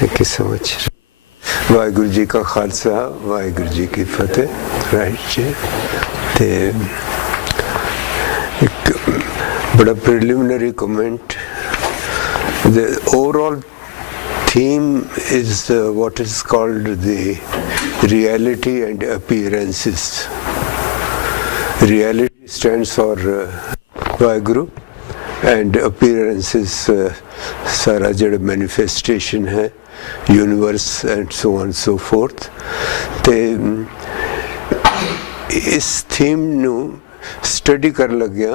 Thank you so much. Waheguru ji ਕਾ ਖਾਲਸਾ ਵਾਹਿਗੁਰੂ ਜੀ ਕੀ ਫਤਿਹ। Right ਜੀ ਤੇ ਇੱਕ ਬੜਾ preliminary comment. The overall theme is what is called the reality and appearances. Reality stands for Vaheguru and appearances सारा जड़ा manifestation है universe and so on and so forth. ते इस theme नू study कर लग्या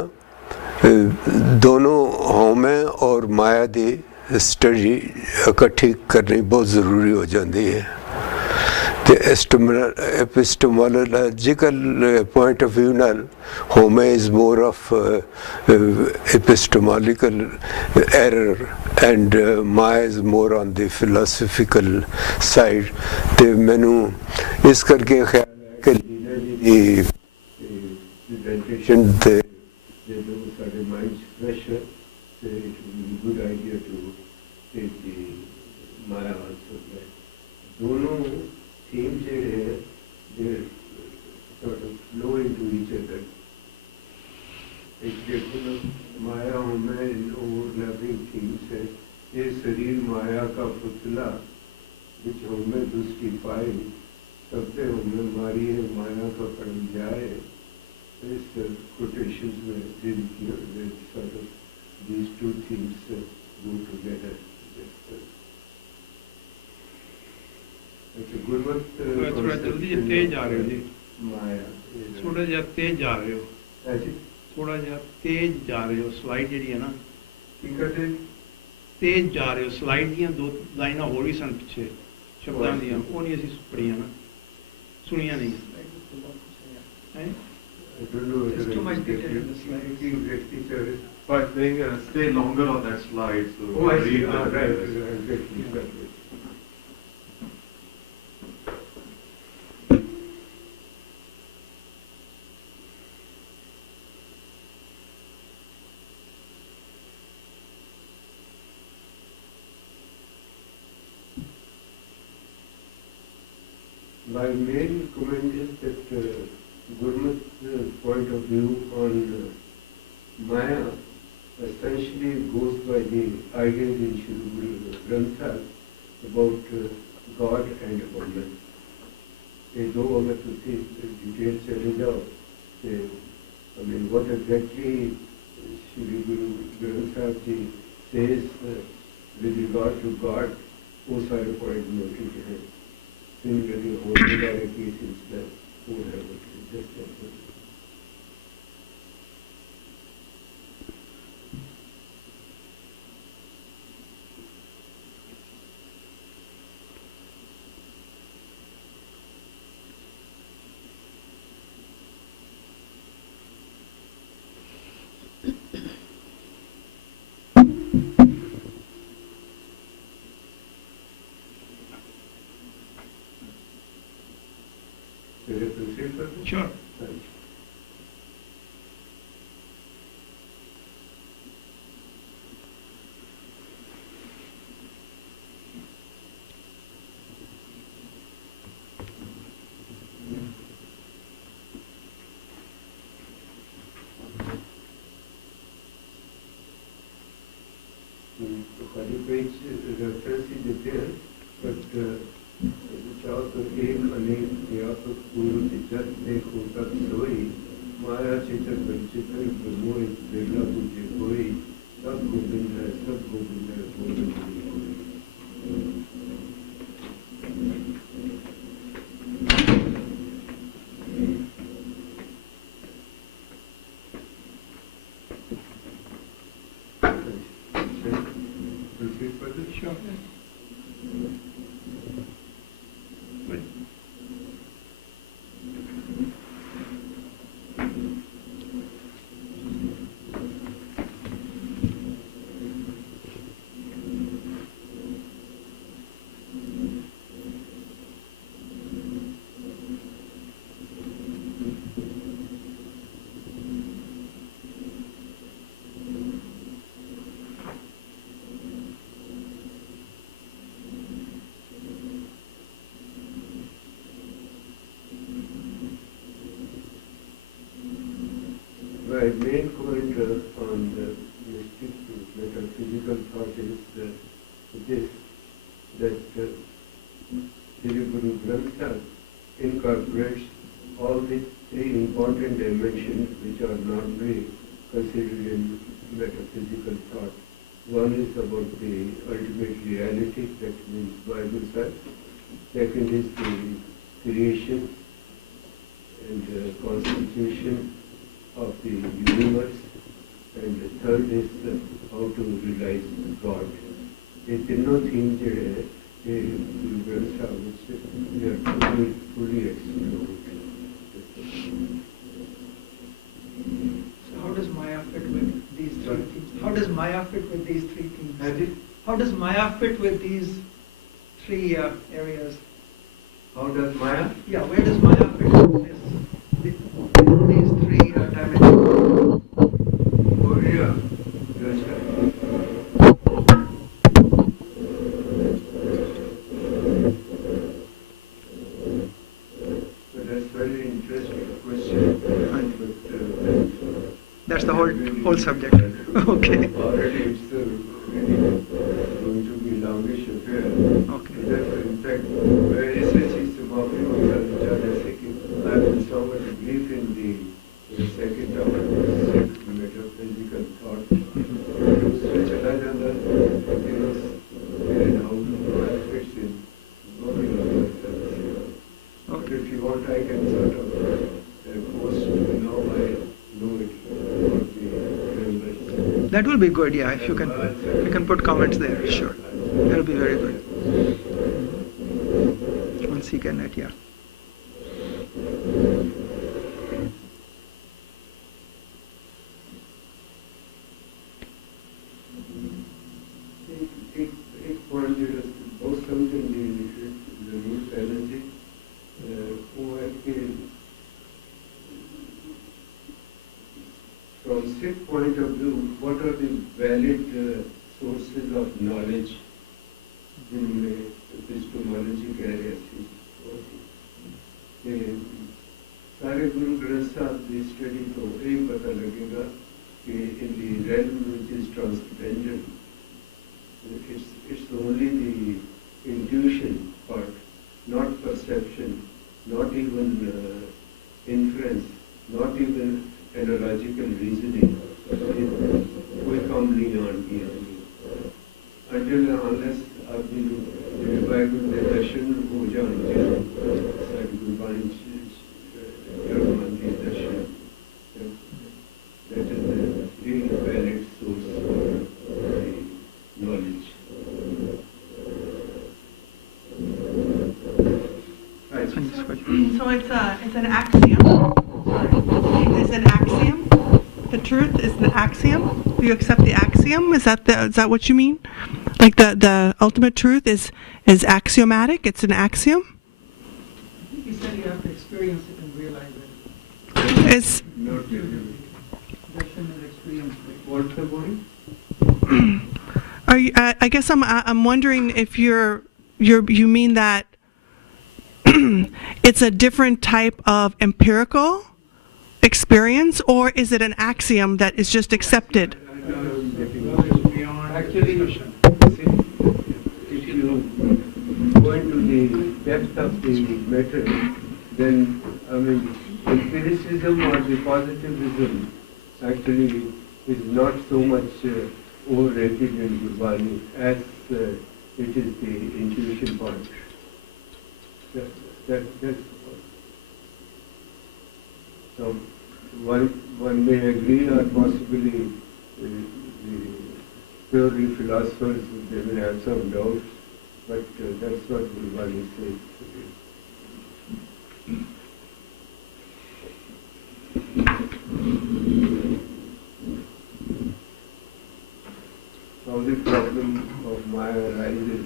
दोनों होमे और माया दी स्टडी इकट्ठी करनी बहुत ज़रूरी हो जाती है। तो एपिस्टेमोलॉजिकल पॉइंट ऑफ व्यू नाल होमे is more of epistemological error and Maya is more on the philosophical side. तो मैनू इस करके ख्याल है कि presentation mind pressure, so it would be a good idea to take the Maya also. दोनों themes they sort of flow into each other. एक देखो ना माया में overlapping themes है। ये शरीर माया का पुतला which हमें दृष्टि पाए सबसे हमें मारी है माया का परम जाए। This quotations were really clear that sort of these two things go together. अच्छा गुरमत थोड़ा जल्दी तेज आ रहे हो जी माया थोड़ा जा तेज जा रहे हो ऐसे थोड़ा जा तेज जा रहे हो स्लाइड जी है ना ठीक है तेज जा रहे हो स्लाइड दी दो लाइनां और भी सन पीछे शब्दां दी वो नहीं असी पढ़ियां ना सुनिया नहीं है I don't know whether too much detail in the slide. But they stay longer on that slide, so I see. Right. My main comment is that Gurmat's point of view on Maya essentially goes by the ideas in Shri Guru Grantha about God and woman. ये दो अगर तुसी detail चले जाओ कि I mean what exactly Shri Guru Grantha ji says with regard to God, वो सारे point noted हैं। Similarly, all the other cases that who have it. Sure. Page reference is there, but एक अनेक व्यापक पूर्व चित्र देखो तब सोई माया चित्र चित्र ब्रह्मो बेला पूजे कोई सब गोविंद है Govind my main point on the mystic metaphysical thought is this, that Sri Guru Granth Sahib incorporates all the three important dimensions which are normally considered in metaphysical thought. One is about the ultimate reality, that means Bible side. Second is the creation and constitution of the universe. And the third is how to realize God. ये तीनों theme जो है ये गुरु ग्रंथ साहिब से they are fully explored. So how does Maya fit with these three themes? How does Maya fit with these three themes? How does Maya fit with these three areas? How does Maya? Yeah, where does Maya fit with these three dimensions? Oh yeah, that's right. So that's very interesting question. But, That's the whole subject. Okay. already it's really going to be longish affair. Okay. In fact, ऐसे चीज समाप्ति को करना चाहते हैं कि I will somewhat brief in the second hour Sikh metaphysical thought. उसमें चला जाता and how Maya fits in. But if you want, I can sort of post now I know it for the members. That will be good, yeah, if you can put comments there, sure. That will be very good. On CKNet, yeah. एक point जो बहुत समझेंगे जरूर पहले जी वो है कि from Sikh point of view, what are the valid sources of knowledge जिनमें epistemology कह रहे थे सारे गुरु ग्रंथ साहब की स्टडी को यही पता लगेगा कि in the realm which is transcendental, it's only the intuition part, not perception, not even inference, not even analogical reasoning. कोई काम नहीं आन किया until unless आदमी बाइबल के दर्शन हो जाएंगे सारी गुरबानी के दर्शन that is the real valid source of the knowledge. So it's an axiom. It's an axiom. The truth is an axiom. Do you accept the axiom? Is that what you mean? Like the ultimate truth is axiomatic. It's an axiom. You said you have to experience it and realize it. It's Not really. Darshan is experience. What's the point? Are you, I guess I'm wondering if you mean that it's a different type of empirical experience, or is it an axiom that is just accepted? Actually, if you go into the depth of the matter, then I mean, empiricism or the positivism actually is not so much overrated in Gurbani as it is the intuition part. That's so one may agree, or possibly the purely philosophers they may have some doubts, but that's what Gurbani says. How the problem of Maya arises.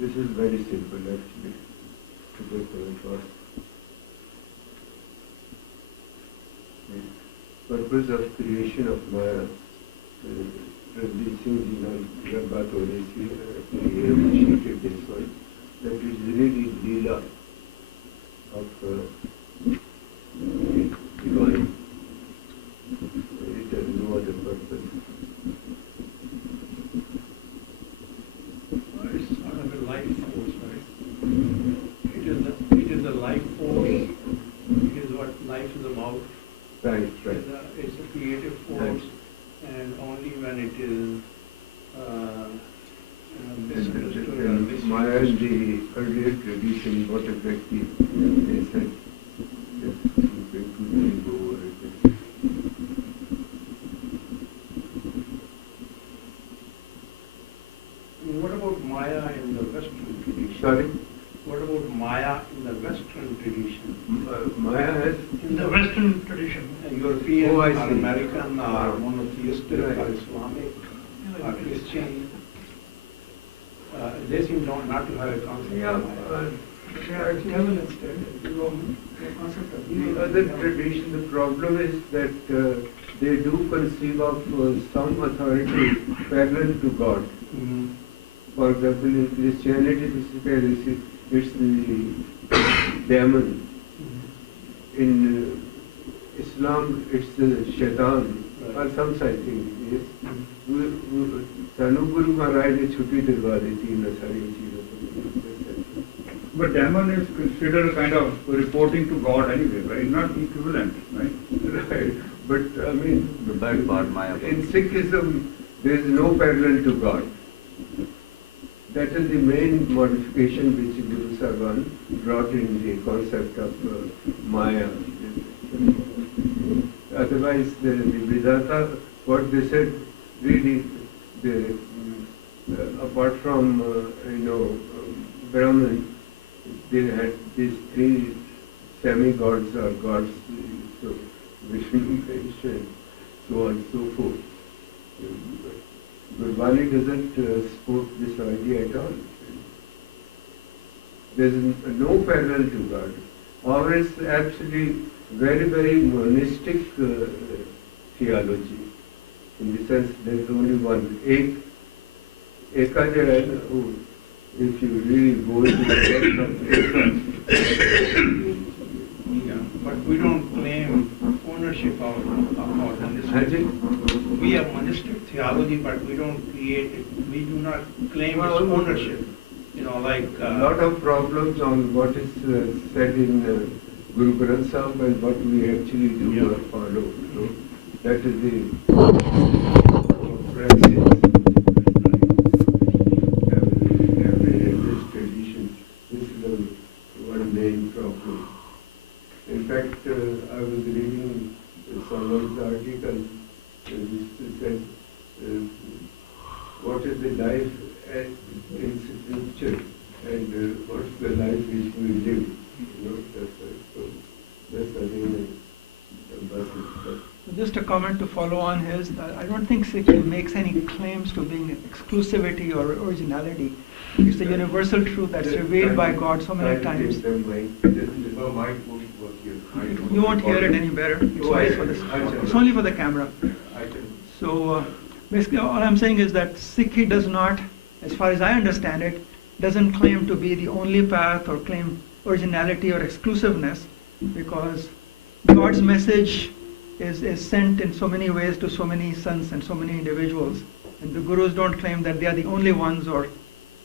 This is very simple actually, to get across. The purpose of creation of Maya, Ranjit Singh ji ਨਾਲ जब बात हो रही थी, he appreciated this one, that it is really Leela of divine. It has no other purpose. It's sort of a life force, right? It is the life force. It is what life is about. Right, right. It's a creative force, and only when it is misunderstood or misused. Maya in the earlier tradition, what exactly they said, that you can quickly go over it. What about Maya in the Western tradition? Sorry? What about Maya in the Western tradition? Maya has In the Western tradition, European Oh, I or see. American or monotheistic Right. or Islamic or Christian, they seem not to have a concept Yeah, of Maya. They have an instead, the concept of the other tradition, the problem is that they do conceive of some authority parallel to God. Mhm. For example, in Christianity, it's the demon. In Islam, it's the shaitan, or some such thing. Yes. ਸਾਨੂੰ ਗੁਰੂ ਮਹਾਰਾਜ ਨੇ ਛੁੱਟੀ ਦਿਲਵਾ ਦਿੱਤੀ ਇਹਨਾਂ ਸਾਰੀਆਂ ਚੀਜ਼ਾਂ ਤੋਂ। But demon is considered kind of reporting to God anyway, right? Not equivalent, right? Right. But I mean, The bad part, Maya. in Sikhism, there is no parallel to God. That is the main modification which Guru Sahib brought in the concept of Maya. Otherwise, the Vedanta, what they said, really, apart from Brahman, they had these three semi-gods or gods, so Vishnu, Krishna, so on and so forth. Gurdwara doesn't support this idea at all. There is no parallel to God. Ours is actually very, very monistic theology. In the sense there is only one. Eka jo hai na, if you really go into the depth of Eka, Yeah, but we don't claim ownership of our monistic. Haji? We have monistic theology, but we don't create it. We do not claim its ownership. Like a lot of problems on what is said in Guru Granth Sahib and what we actually do Yeah. or follow. So that is the practice. Every religious tradition, this is the one main problem. In fact, I was reading someone's article which said, what is the life in scripture and what's the life which we live? That's again a message. Just a comment to follow on his, I don't think Sikh makes any claims to being exclusivity or originality. It's the universal truth that's revealed by God so many times. You won't hear it any better. It's only for the camera. So basically all I'm saying is that Sikh does not, as far as I understand it, doesn't claim to be the only path or claim originality or exclusiveness, because God's message is sent in so many ways to so many sons and so many individuals. And the gurus don't claim that they are the only ones or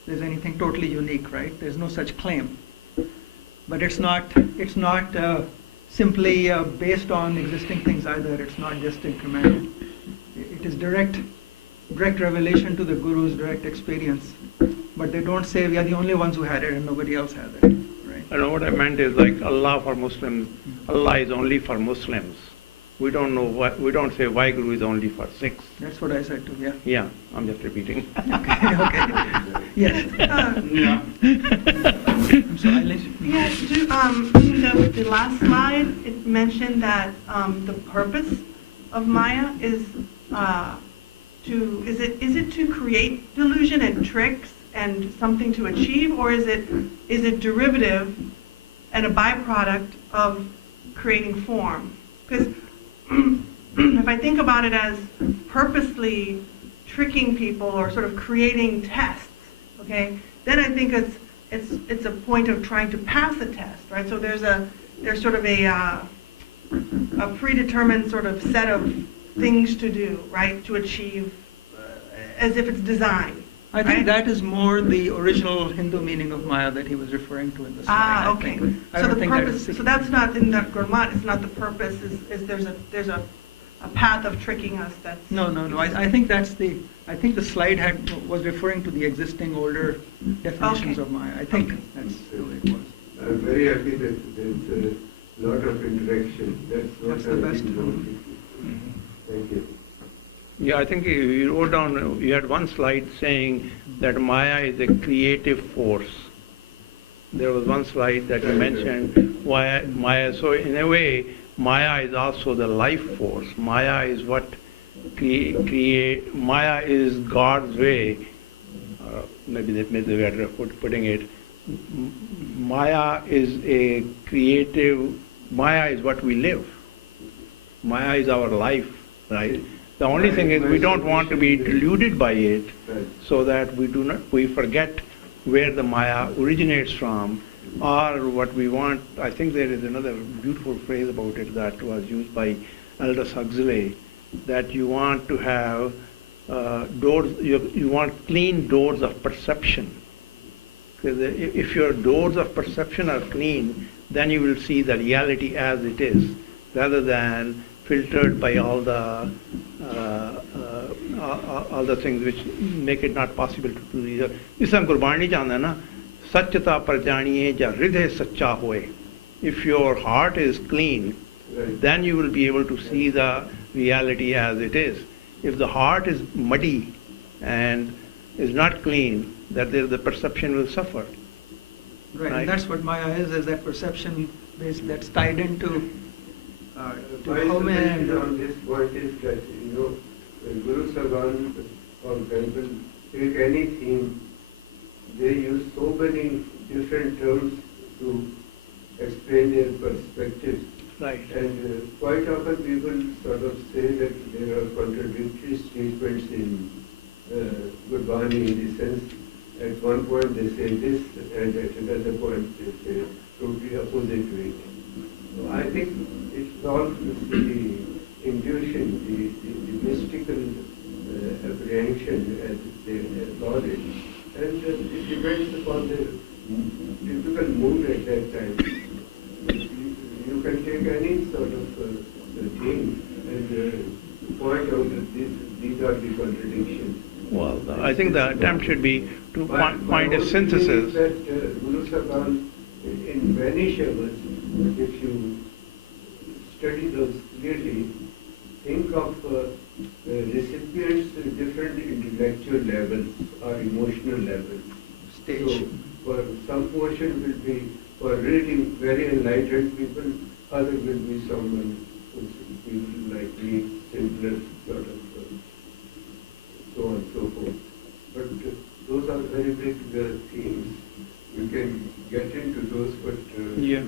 there's anything totally unique, right? There's no such claim. But it's not simply based on existing things either. It's not just incremental. It is direct revelation to the gurus, direct experience. But they don't say we are the only ones who had it and nobody else has it, right? I know what I meant is like Allah for Muslims, Allah is only for Muslims. We don't know why, we don't say Vaheguru is only for Sikhs. That's what I said too, yeah. Yeah, I'm just repeating. Okay. Yes. Yeah. I'm sorry, I let you. Yeah, the last slide, it mentioned that the purpose of Maya is it to create delusion and tricks and something to achieve, or is it derivative and a byproduct of creating form? Because if I think about it as purposely tricking people or sort of creating tests, okay, then I think it's a point of trying to pass a test, right? So there's sort of a predetermined sort of set of things to do, right, to achieve, as if it's designed. I think right? that is more the original Hindu meaning of Maya that he was referring to in the slide. Ah, I okay. think. I So don't the think that purpose, is Sikh. so that's not in that Gurmat, it's not the purpose, is there's a path of tricking us that's... No. I think I think the slide was referring to the existing older definitions Okay. of Maya. I think Okay. that's the way it was. I'm very happy that there's a lot of interaction. That's That's the what I best. really wanted. Thank you. Yeah, I think you wrote down, you had one slide saying that Maya is a creative force. There was one slide that you mentioned why Maya. So in a way, Maya is also the life force. Maya is what create. Maya is God's way. Maybe that may be the better of putting it. Maya is a creative. Maya is what we live. Maya is our life, right? The only thing is we don't want to be deluded by it, so that we forget where the Maya originates from, or what we want. I think there is another beautiful phrase about it that was used by Aldous Huxley, that you want to have doors. You want clean doors of perception. Because if your doors of perception are clean, then you will see the reality as it is, rather than filtered by all the things which make it not possible to do these. Isam Gurbani jana na sachta par janiye ja hriday sacha hoye. If your heart is clean, then you will be able to see the reality as it is. If the heart is muddy and is not clean, that the perception will suffer. Right. Right. And that's what Maya is that perception that's tied into to My how suggestion man. on this point is that, when Guru Sagan, for example, take any theme, they use so many different terms to explain their perspectives. Right. And quite often people sort of say that there are contradictory statements in Gurbani, in the sense, at one point they say this, and at another point they say totally opposite to it. So I think it's all the intuition, the mystical apprehension, as they call it, and it depends upon the typical mood at that time. You can take any sort of thing and point out that these are the contradictions. Well, I think the attempt should be to find a synthesis. That Guru Sagan, in many shavas, if you study those clearly, think of recipients at different intellectual levels or emotional levels. Stage. So, for some portion will be for really very enlightened people, other will be someone who's like me, simpler sort of so on and so forth. But those are very big themes. You can get into those, but Yeah.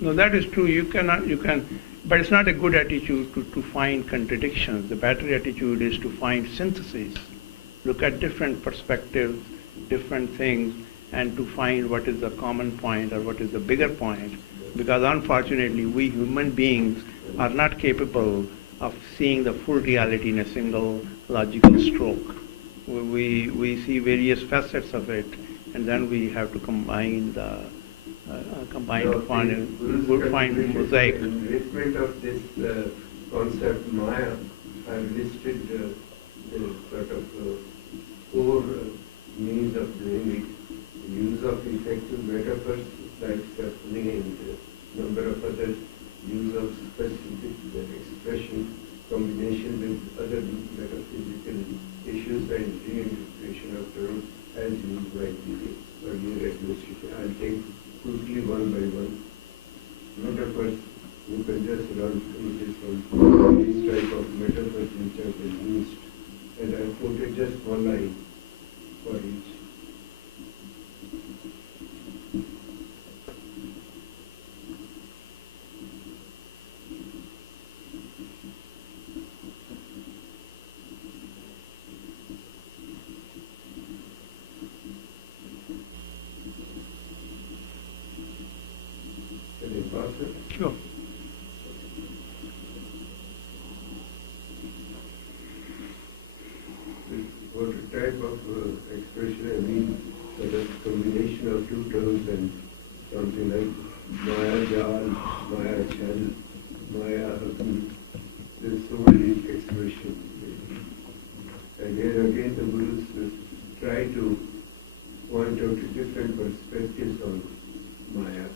No, that is true. You can, but it's not a good attitude to find contradictions. The better attitude is to find synthesis. Look at different perspectives, different things, and to find what is the common point or what is the bigger point. Because unfortunately, we human beings are not capable of seeing the full reality in a single logical stroke. We see various facets of it, and then we have to combine to find a mosaic. Enrichment of this concept Maya, I've listed the sort of core means of doing it. Use of effective metaphors like symphony and number of others, use of specific expression, combination with other metaphysical issues and reinterpretation of terms as used by the earlier administration. I'll take quickly one by one. Metaphors, you can just run through this one, these type of metaphors which have been used. And I quoted just one line for each. type of expression, I mean, sort of combination of two terms and something like Maya Jal, Maya Chal, Maya. There's so many expressions. And here again the Gurus try to point out different perspectives on Maya.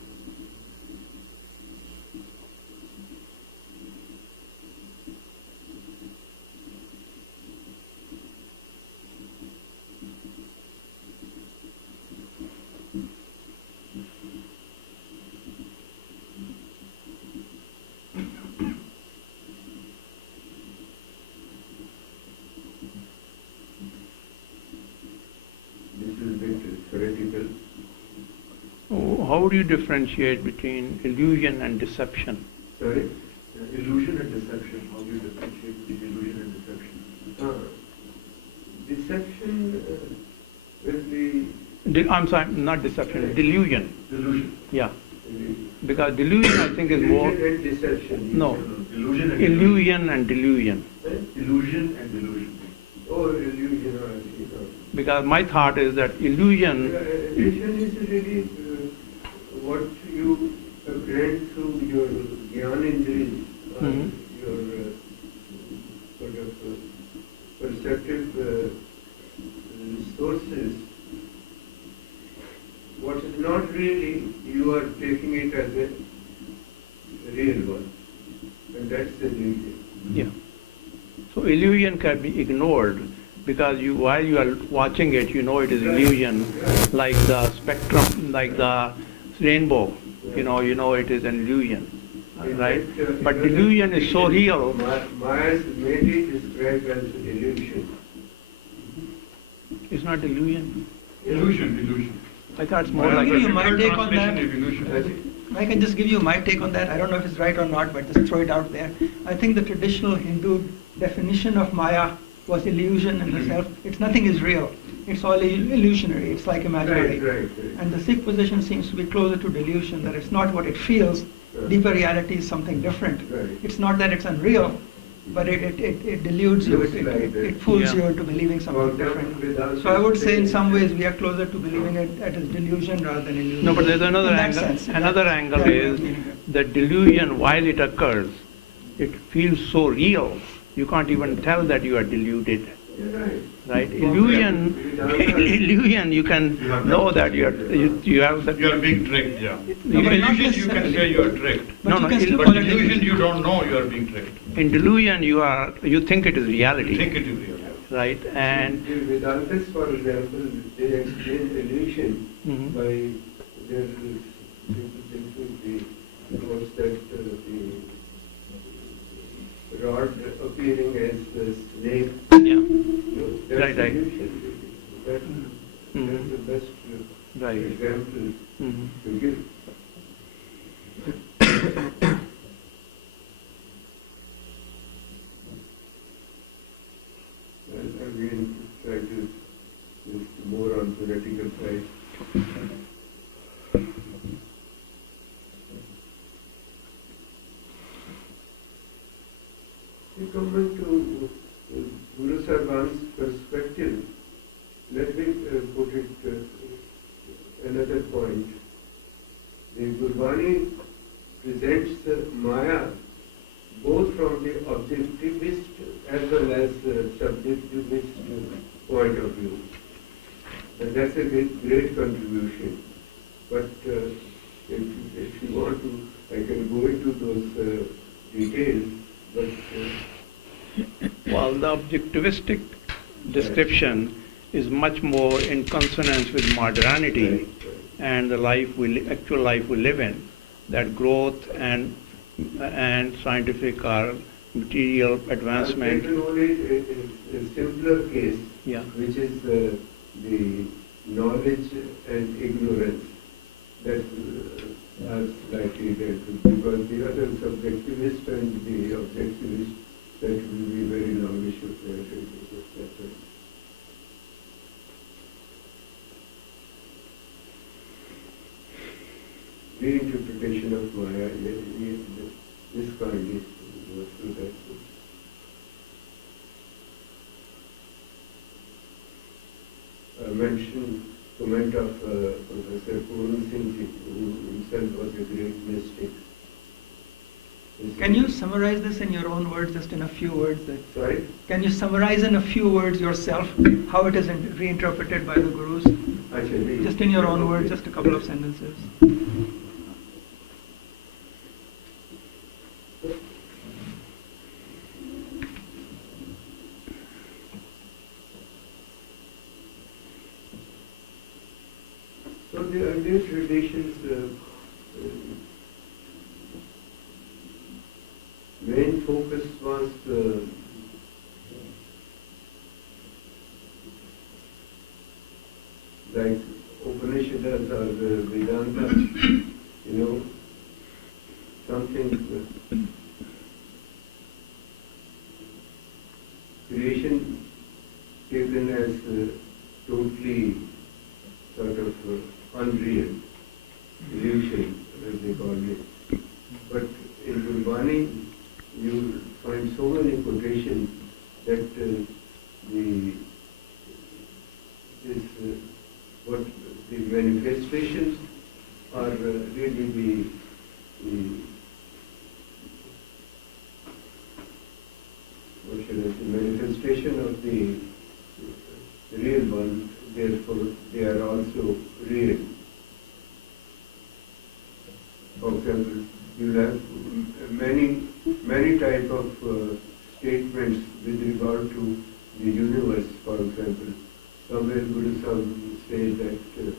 Theoretical. How would you differentiate between illusion and deception? Sorry? Illusion and deception. How do you differentiate between illusion and deception? Deception will be. I'm sorry, not deception, delusion. Delusion. Yeah. Because delusion, I think, is more. Illusion and deception. No. Illusion and Illusion and delusion. Illusion and delusion. Oh, illusion or Because my thought is that illusion. Illusion is really what you have learned through your Gyan-indriya, Mhm. your sort of perceptive sources. What is not really, you are taking it as a real one. And that's the illusion. Yeah. So illusion can be ignored because while you are watching it, you know it is illusion, like the spectrum, like the rainbow. You know it is an illusion, right? But delusion is so real. Maya is mainly described as illusion. It's not illusion. Illusion. I thought it's more I'll like give you my take on that. Illusion. I can just give you my take on that. I don't know if it's right or not, but just throw it out there. I think the traditional Hindu definition of Maya was illusion in itself. It's nothing is real. It's all illusionary. It's like imaginary. Right. And the Sikh position seems to be closer to delusion, that it's not what it feels. Deeper reality is something different. Right. It's not that it's unreal, but it deludes you. It fools you into believing something different. So I would say in some ways we are closer to believing it as delusion rather than illusion. No, but there's another In that angle. sense, Another angle that is was meaning it. that delusion, while it occurs, it feels so real. You can't even tell that you are deluded, You're right. right? Illusion, you can know that you have that. You are being tricked, yeah. No, but not Illusion, you can necessarily. say you are tricked. But you can still But call it illusion, you don't know you are being tricked. In delusion, you think it is You reality, think it is real. right? And The Vedantas, for example, they explain illusion Mhm. by their the concept the rod appearing as a snake. yeah, That's Right. illusion. That's Mhm. the best right. example Mhm. to give. And again, try to just more on theoretical side. Coming to Guru Sahib's perspective, let me put it another point. The Gurbani presents Maya both from the objectivist as well as subjectivist point of view. And that's a great contribution. But if you want to, I can go into those details. But Well, the objectivistic description is much more in consonance with modernity and the actual life we live in. That growth and scientific or material advancement. I've taken only a simpler case, Yeah. which is the knowledge and ignorance that are slightly different, because the other subjectivist and the objectivist, that will be very long issue. Reinterpretation of Maya, this kind is through that. comment of Professor Pritam Singh, who himself was a great mystic. Can you summarize this in your own words, just in a few words? Sorry? Can you summarize in a few words yourself how it is reinterpreted by the gurus? Actually, Just in your own words, just a couple of sentences. So the earlier traditions, main focus was like Upanishads or the Vedanta, something creation taken as totally sort of unreal, illusion, as they call it. But in Gurbani, you find so many quotations that what the manifestations are really the what should I say, manifestation of the real one, therefore they are also real. For example, you have many type of statements with regard to the universe. For example, somewhere Guru Sahib says that this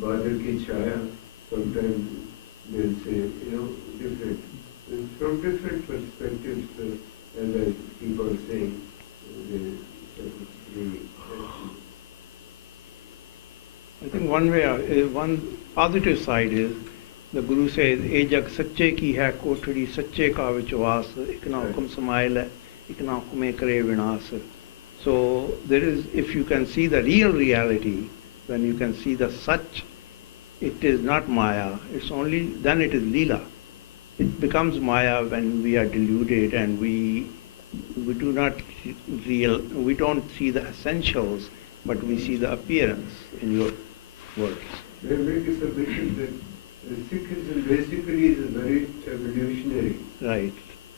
Badar ki chaya, sometimes they'll say, different. From different perspectives, as I keep on saying, I think one positive side is the Guru says, "E jag sacche ki hai kothari, sacche ka vichwas, ikna hukum samail, ikna hukume kare vinas." So there is, if you can see the real reality, when you can see the such, it is not Maya. It's only then it is Leela. It becomes Maya when we are deluded and we don't see the essentials, but we see the appearance in your words. They make a submission that Sikhism basically is very evolutionary. Right.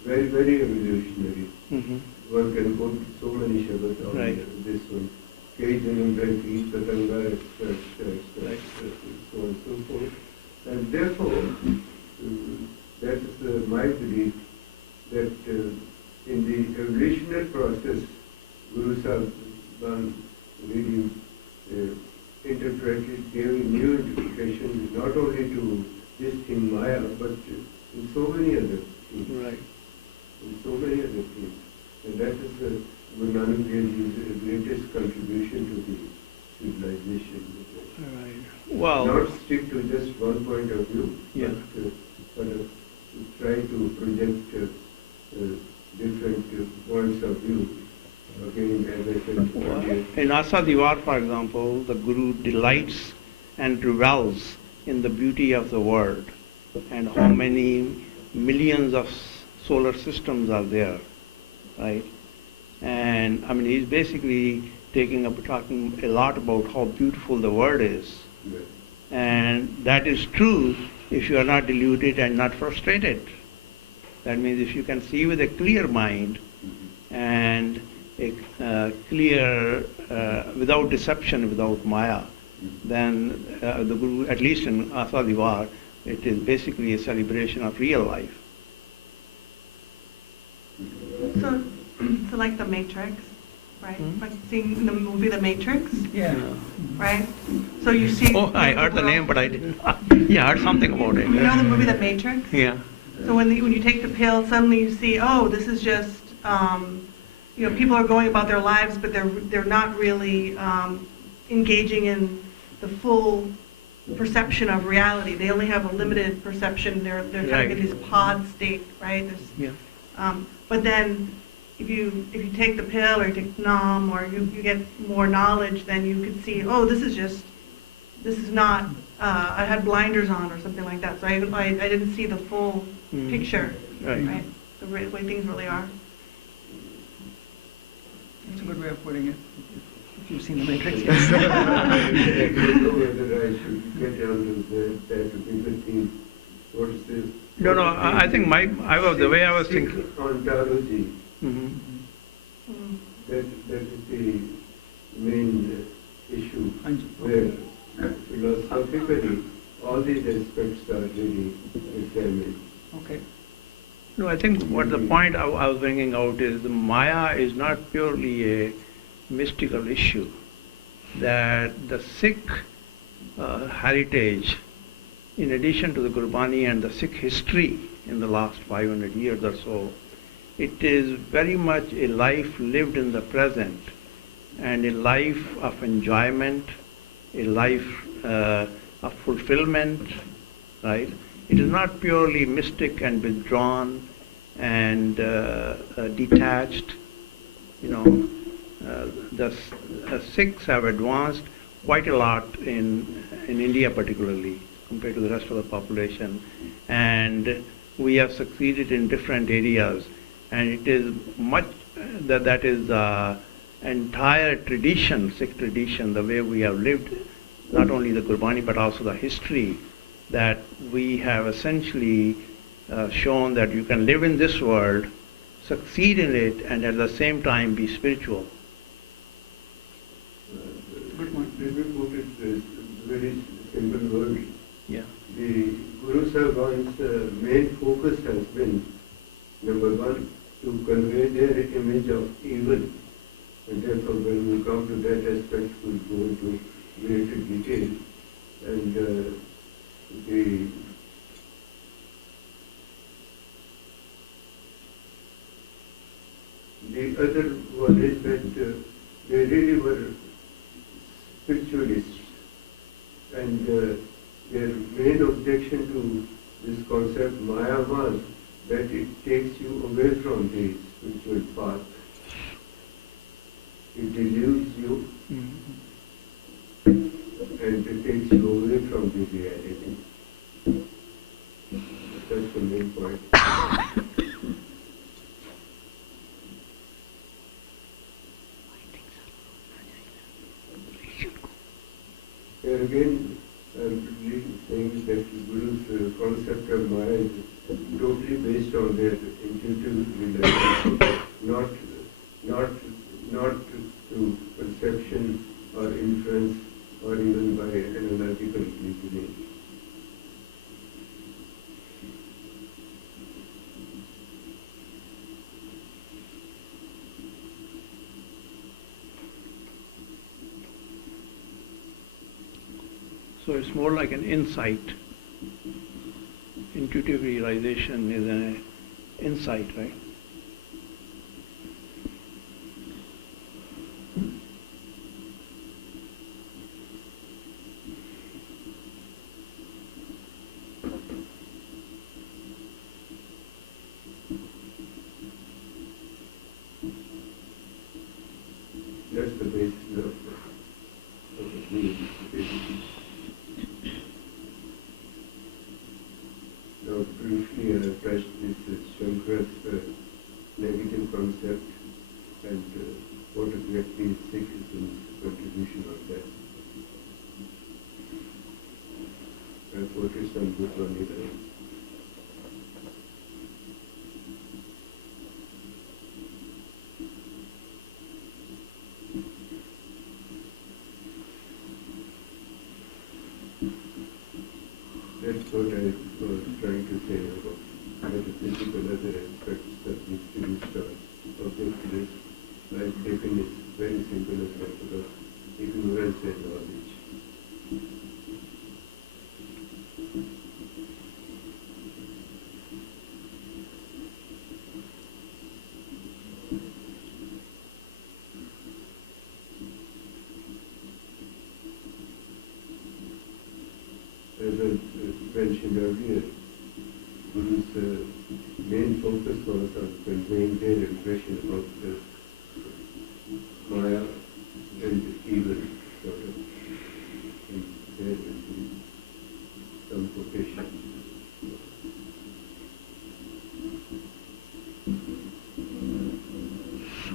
Very, very evolutionary. Mm-hmm. One can quote so many Shabbat on Right. this one. Kei janam bhai patanga, etc., Right. so on and so forth. And therefore, that is my belief that in the evolutionary process, Guru Sahib really interpreted, gave a new interpretation not only to this thing Maya, but in so many other things. Right. In so many other things. And that is Guru Nanak Dev Ji's greatest contribution to the civilization. Right. Well, Not stick to just one point of view, Yeah. but sort of try to project different points of view. Again, as I said earlier, in Asa Diwar, for example, the Guru delights and revels in the beauty of the world and how many millions of solar systems are there, right? And I mean, he's basically talking a lot about how beautiful the world is. yes. And that is true if you are not deluded and not frustrated. That means if you can see with a clear mind and a clear, without deception, without Maya, then the Guru, at least in Asa Diwar, it is basically a celebration of real life. So like the Matrix, right? Hmm? Like seeing the movie The Matrix, Yeah. right? So you see. Oh, I heard the name, but I didn't. Yeah, I heard something about it. You know the movie The Matrix? Yeah. So when you take the pill, suddenly you see, oh, this is just, people are going about their lives, but they're not really engaging in the full perception of reality. They only have a limited perception. They're kind of Right. in this pod state, right? Yeah. But then if you take the pill or you take Nam or you get more knowledge, then you could see, oh, this is not, I had blinders on or something like that. So I didn't see the full Mhm. picture, Right. right? The way things really are. That's a good way of putting it. If you've seen the Matrix, yes. I don't know whether I should get onto that bigger theme. What's the... No, I think the way I was Sikh thinking. ontology, Mhm. that is the main issue, where philosophically all these aspects are really examined. Okay. No, I think what the point I was bringing out is the Maya is not purely a mystical issue. That the Sikh heritage, in addition to the Gurbani and the Sikh history in the last 500 years or so, it is very much a life lived in the present and a life of enjoyment, a life of fulfillment, right? It is not purely mystic and withdrawn and detached. The Sikhs have advanced quite a lot in India particularly compared to the rest of the population, and we have succeeded in different areas, and it is much that is the entire tradition, Sikh tradition, the way we have lived, not only the Gurbani but also the history, that we have essentially shown that you can live in this world, succeed in it, and at the same time be spiritual. Good point. Let me put it in very simple words. Yeah. The Guru Sahib's main focus has been, number one, to convey their image of evil. And therefore, when we come to that aspect, we'll go into greater detail. And the other one is that they really were spiritualists, and their main objection to this concept Maya was that it takes you away from the spiritual path. It deludes you and it takes you away from the reality. That's the main point. Here again, I'm saying that the Guru's concept of Maya is totally based on their intuitive realization, not through perception or inference or even by analogical reasoning. So it's more like an insight. Intuitive realization is an insight, right? That's the basis of the belief. Now, briefly, I touched this Shankar's negative concept and what exactly is Sikhism's contribution on that. I quoted some book on it. That's what I was trying to say about metaphysical other aspects that needs to be studied. Objectiveness, I've taken it very simple example of ignorance and knowledge. As I mentioned earlier, Guru's main focus was on conveying their impression of the Maya and evil, sort of. And there will be some quotation.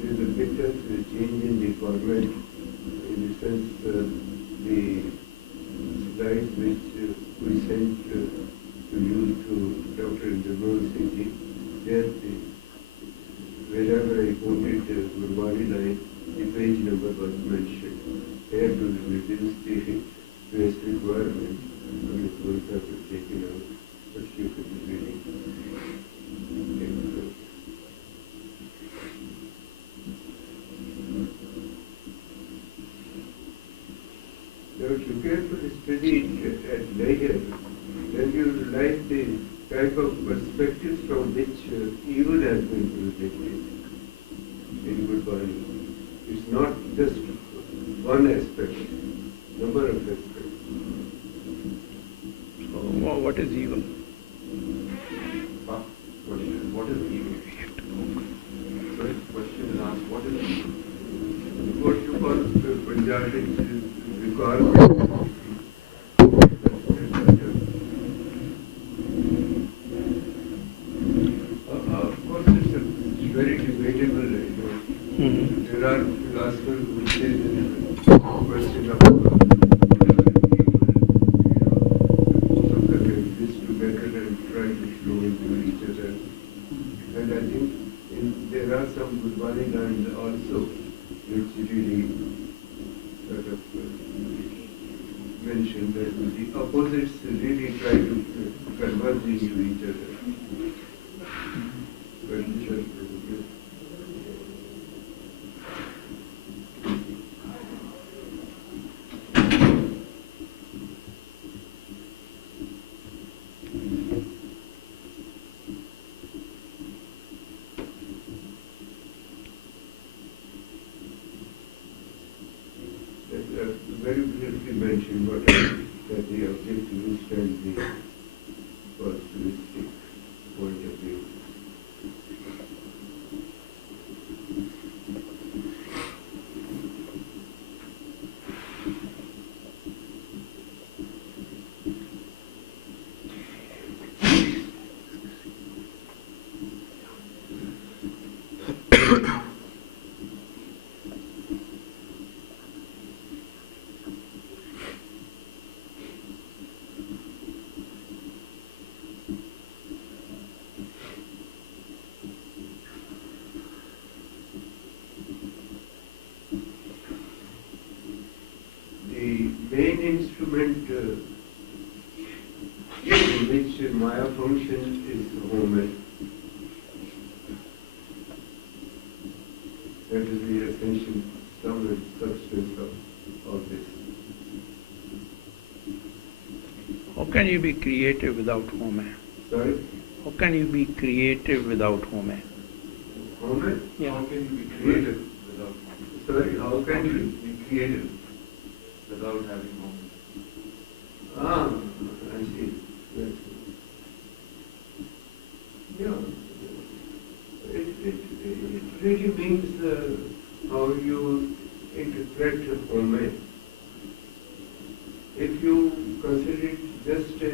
is a bit of a change in the format, in the sense the slides which we sent to you to Dr. Gurdwara Singh, there wherever I quoted Gurdwara line, the page number was mentioned. There to reduce the space requirement, and it was have to take it out, but you could be reading. Now, if you carefully study it at layer, then you realize the type of perspectives from which evil has been projected in Gurdwara. It's not just one aspect, number of aspects. So, what is evil? What is evil? Sorry, question is asked, what is evil? What you call Punjabi requirement. Of course, it's very debatable. There are philosophers who say that the question of evil, both of them exist together and try to flow into each other. And I think there are some Gurdwara lines also which really sort of mention that the opposites really try to converge into each other. But these are very briefly mentioned what that the objectivist and the positivistic point of view. The main instrument in which Maya functions is home. That is the essential sum and substance of this. How can you be creative without home? Sorry? How can you be creative without home? Home? Yeah. How can you be creative without Sorry, how can you? be creative without having home? Ah, I see. Yes. Yeah. It really means how you interpret home. If you consider it just a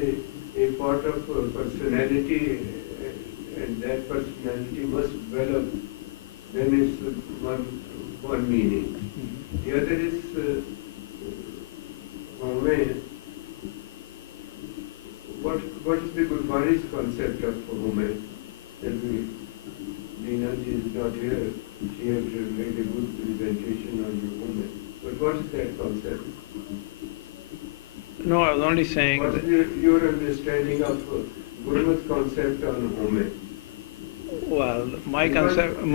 part of personality, and that personality must develop, then it's one meaning. The other is home. What is the Gurdwara's concept of home? Leena ji is not here. She has made a good presentation on home. But what is that concept? No, I was only saying What that, is your understanding of Guru's concept on home? well, my Because concept the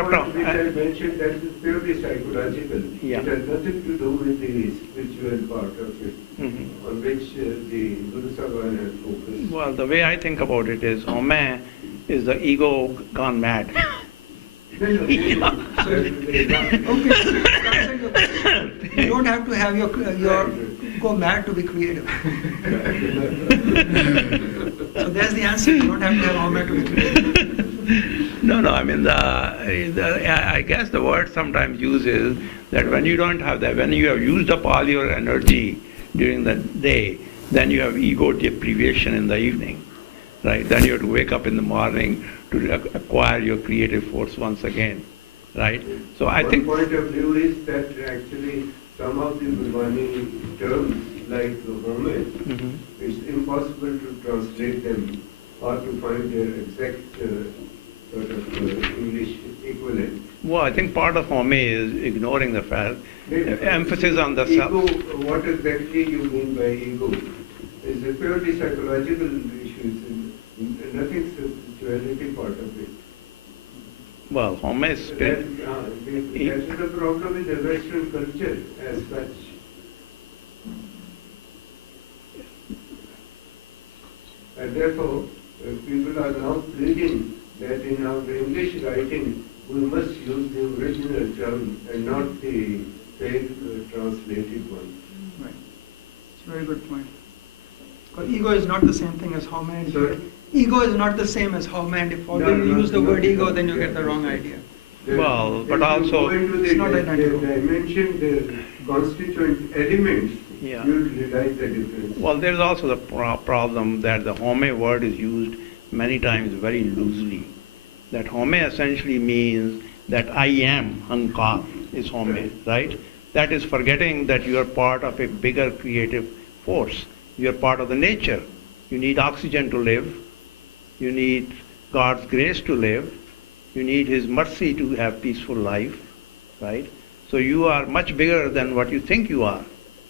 other of point which I mentioned, that is purely psychological. Yeah. It has nothing to do with the spiritual part of it, on which the Guru Sahib has focused. well, the way I think about it is home is the ego gone mad. No, Okay, you don't have to have your go mad to be creative. So there's the answer. You don't have to have all mad to be creative. No, I mean, I guess the word sometimes uses that when you don't have that, when you have used up all your energy during the day, then you have ego deprivation in the evening, right? Then you have to wake up in the morning to acquire your creative force once again, right? So I think, One point of view is that actually some of the Gurbani terms like home, Mhm. it's impossible to translate them or to find their exact sort of English equivalent. well, I think part of home is ignoring the fact, emphasis on the ego, self. what exactly you mean by ego? Is a purely psychological issues, and nothing spirituality part of it. Well, home is, That is the problem with the Western culture as such. And therefore, people are now pleading that in our English writing, we must use the original term and not the fake translated one. Right. It's a very good point. Because ego is not the same thing as home and Sorry? ego is not the same as home and if already you use the word ego, then you get the wrong idea. Well, but If you also- go into It's not identical. the dimension, the constituent elements, Yeah. you'll realize the difference. Well, there's also the problem that the home word is used many times very loosely. That home essentially means that I am, ankar, is home, right? That is forgetting that you are part of a bigger creative force. You are part of the nature. You need oxygen to live. You need God's grace to live. You need His mercy to have peaceful life, right? So you are much bigger than what you think you are.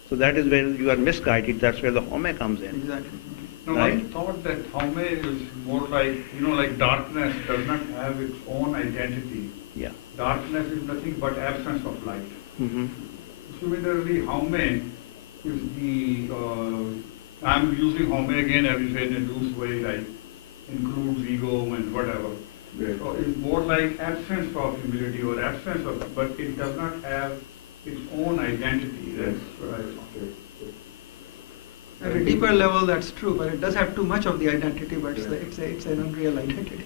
So that is where you are misguided. That's where the home comes in. Exactly. No, I Right. thought that home is more like, like darkness does not have its own identity. Yeah. Darkness is nothing but absence of light. Mm-hmm. Similarly, home is the, I'm using home again, as you said, in a loose way, like includes ego and whatever. Right. So it's more like absence of humility or absence of, but it does not have its own identity. That's what I thought. At a deeper level, that's true, but it does have too much of the identity, but it's an unreal identity.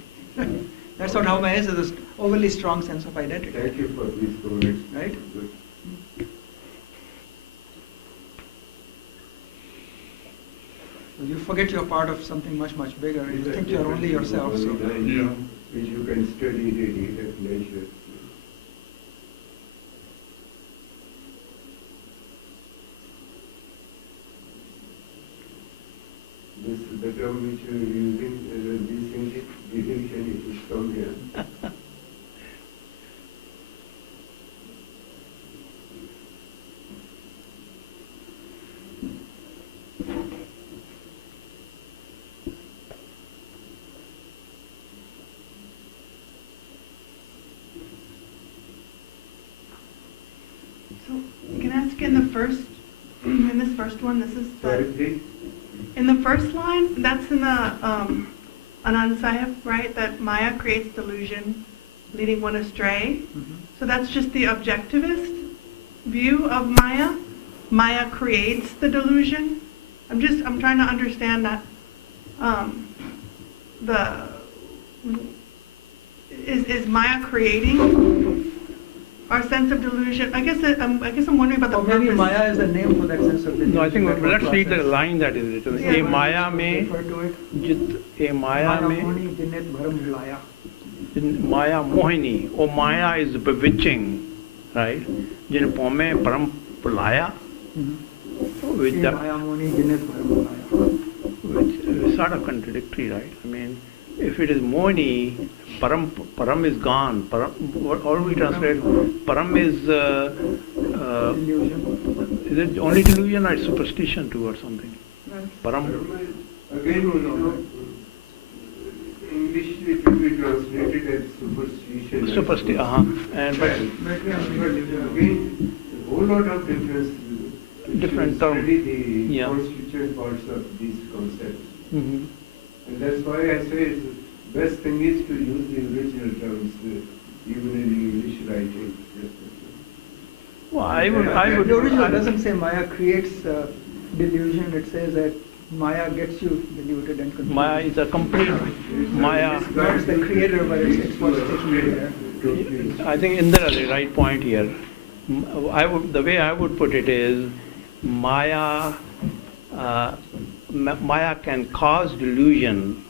That's what Homa is this overly strong sense of identity, Thank you for these comments. right? Good. You forget you're part of something much, much bigger, and you think you're only yourself. So. Yeah. Which you can study really at leisure. This is the term which you are using, this division, it is from here. So, can I ask in the first, in this first one, this is Sorry, the, please. in the first line, that's in the Anand Sahib, right? That Maya creates delusion, leading one astray. Mhm. So that's just the objectivist view of Maya. Maya creates the delusion. I'm trying to understand that. Is Maya creating our sense of delusion? I guess I'm wondering about the Or maybe purpose. Maya is the name for that sense of delusion. No, I think that let's read the process. line that is written. Yeah. A Maya mein, Refer to it. jit a Maya Maya mein, Moni Dinit Bharam Hilaya. Maya Mohini. Oh, Maya is bewitching, right? Jin pome param pulaya, with the, Maya Moni Dinit Bharam Hilaya. which is sort of contradictory, right? I mean, if it is Mohini, param is gone. How do we translate? Param is, Illusion. is it only delusion or superstition too or something? Param. Again, English it will be translated as superstition. Superstition, and but Again, a whole lot of difference. Different to term. Study the Yeah. constituent parts of these concepts. Mhm. And that's why I say the best thing is to use the original terms, even in English writing. Well, I would. The original doesn't say Maya creates delusion. It says that Maya gets you deluded and confused. Maya is a complete Maya. Not as the creator, but it's what's taking you there. I think Indra has the right point here. The way I would put it is, Maya can cause delusion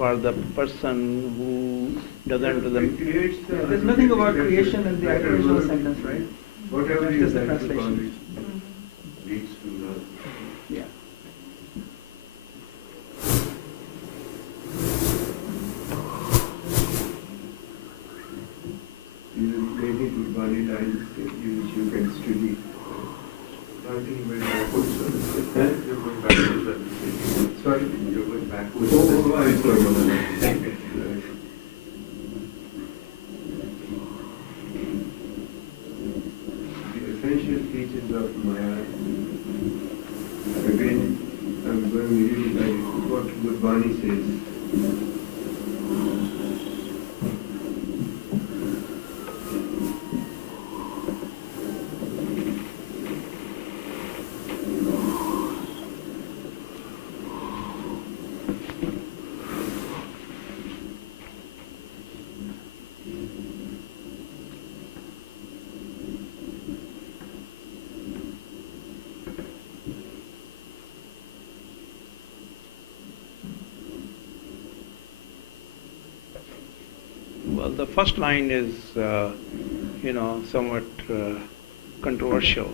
for the person who doesn't do It the. creates the. There's nothing about creation in the original sentence, right? Whatever That's you just the like to call translation. it, leads to love. Yeah. Many Gurdwara lines which you can study. I think you went backwards. You're going backwards. Sorry? You're going backwards. Oh, I'm sorry. The essential features of Maya. Again, I'm going to read like what Gurdwara says. Well, the first line is, somewhat controversial.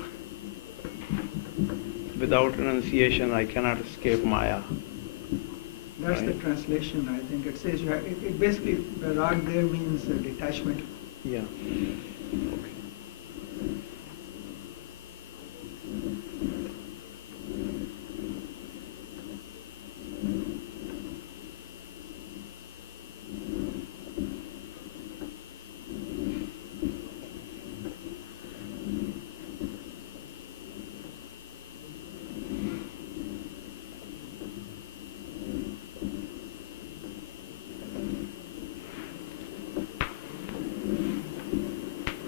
Without renunciation, I cannot escape Maya. That's the Right. translation, I think. It says, it basically, the rag there means detachment. Yeah.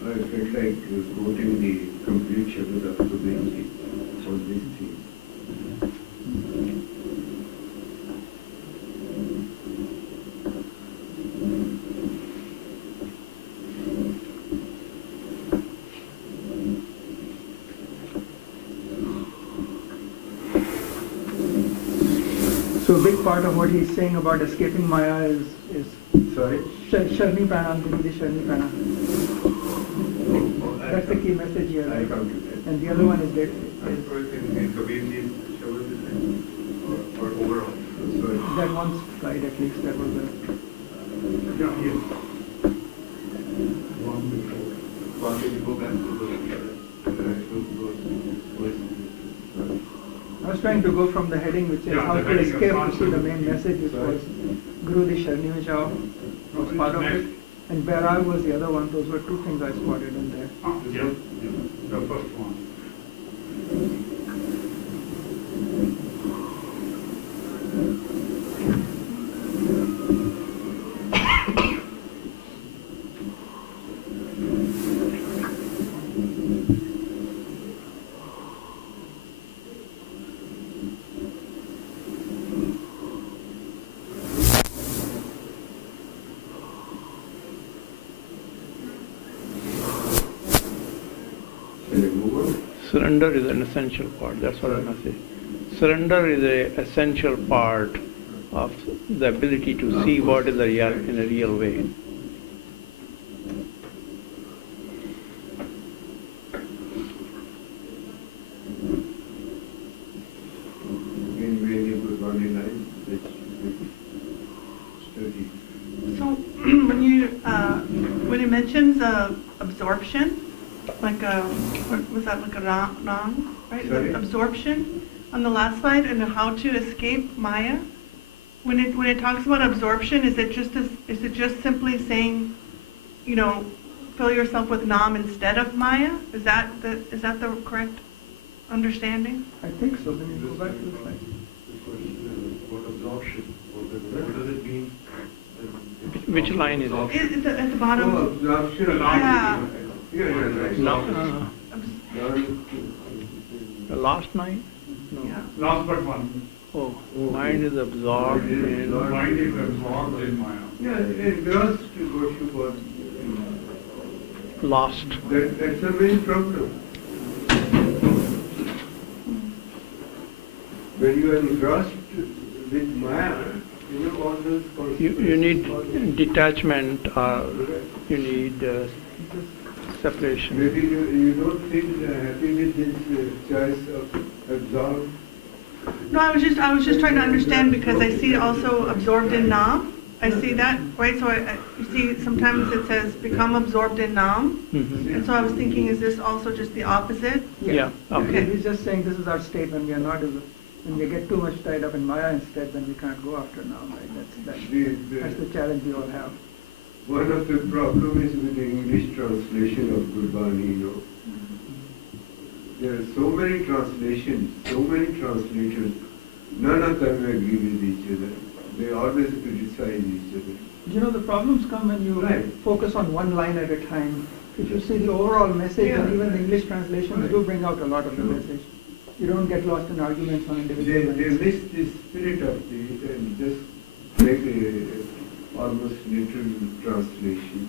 I felt like quoting the complete Shabad of Kubinji on this theme. So a big part of what he's saying about escaping Maya is Sorry? Sharni Prana, Guru di Sharni Prana. That's the key message here. I come to that. And the other one is that In Kabirji's Shabad is it? Or overall? Sorry. that one slide at least, that was the. Yeah, yes. One before. One will go back to I was trying to go from the heading which says Yeah, how the to heading of escape to concept. see the main message which was Guru di Sharni Vichaar was part of it. And Bairag was the other one. Those were two things I spotted in there. Yeah, the first one. Shall I move on? Surrender is an essential part. That's what I'm going to say. Surrender is an essential part of the ability to see what is the real in a real way. In very Gurdwara lines, which study. So when it mentions absorption, like what was that, like a wrong, right? Is Sorry? it absorption on the last slide and how to escape Maya? When it talks about absorption, is it just simply saying, fill yourself with Nam instead of Maya? Is that the correct understanding? I think so. Let me go back to the slide. The question is about absorption. What does it mean? Which line is it? It's at the bottom. Oh, absorption. Yeah. Yeah, right. The last line? No. Yeah. Last but one. Oh, mind is absorbed in. Mind is absorbed in Maya. Yeah, engrossed what you got. Lost. That's the main problem. When you are engrossed with Maya, all the You need detachment, you need separation. Maybe you don't feel happy with this choice of absorb. No, I was just trying to understand because I see also absorbed in Nam. I see that, right? So you see sometimes it says become absorbed in Nam. Mhm. And so I was thinking, is this also just the opposite? Yeah, okay. He's just saying this is our state when we are not, when we get too much tied up in Maya instead, then we can't go after now, right? That's the challenge we all have. One of the problems is with the English translation of Gurdwara, you know. There are so many translations, so many translators, none of them agree with each other. They always criticize each other. You know, the problems come when you Right. focus on one line at a time. If you see the overall message, and Yeah. even the English translations Right. do bring out a lot of the Sure. message. You don't get lost in arguments on They individual lines. miss the spirit of it and just make a almost literal translation.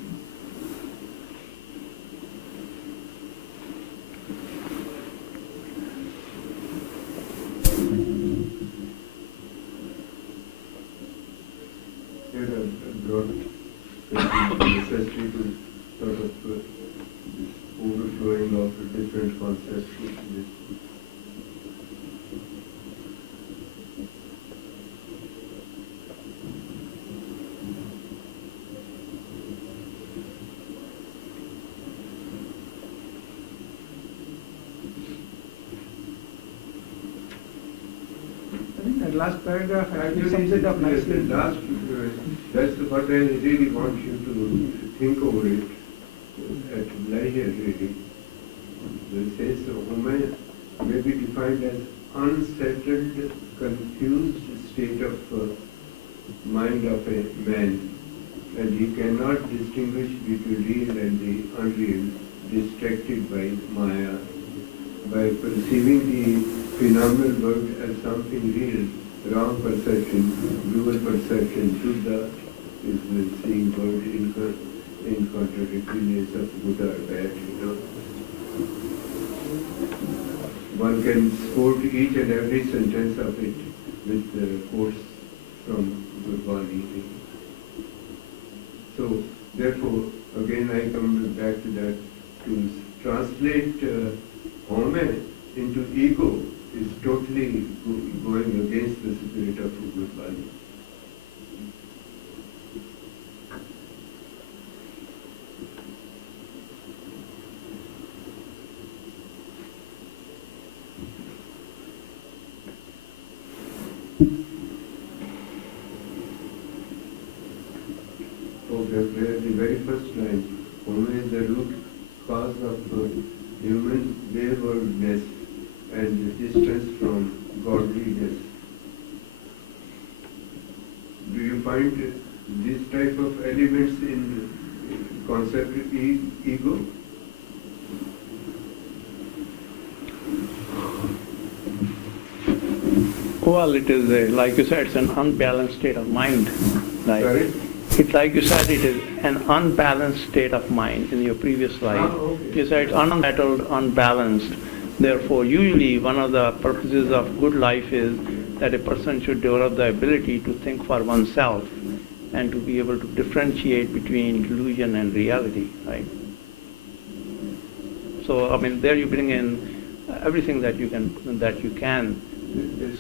Here I've brought necessary to sort of this overflowing of different concepts into this book. I think that last paragraph actually sums it up nicely. The last, that's what I really want you to think over it at leisure, really. It says woman may be defined as unsettled, confused state of mind of a man, and he cannot distinguish between real and the unreal, distracted by Maya. By perceiving the phenomenal world as something real, wrong perception, dual perception, Shuddha is the seeing world in contradictoriness of good or bad, you know. One can quote each and every sentence of it with the quotes from Gurdwara. So, therefore, again I come back to that, to translate home into ego is totally going against the spirit of Gurdwara. The very first line, home is the root cause of human waywardness and distance from godliness. Do you find this type of elements in concept ego? Well, it is, like you said, it's an unbalanced state of mind. Like, Sorry? it's like you said, it is an unbalanced state of mind in your previous slide. Okay. You said it's unsettled, unbalanced. Therefore, usually one of the purposes of good life is that a person should develop the ability to think for oneself and to be able to differentiate between illusion and reality, right? So, I mean, there you bring in everything that you can,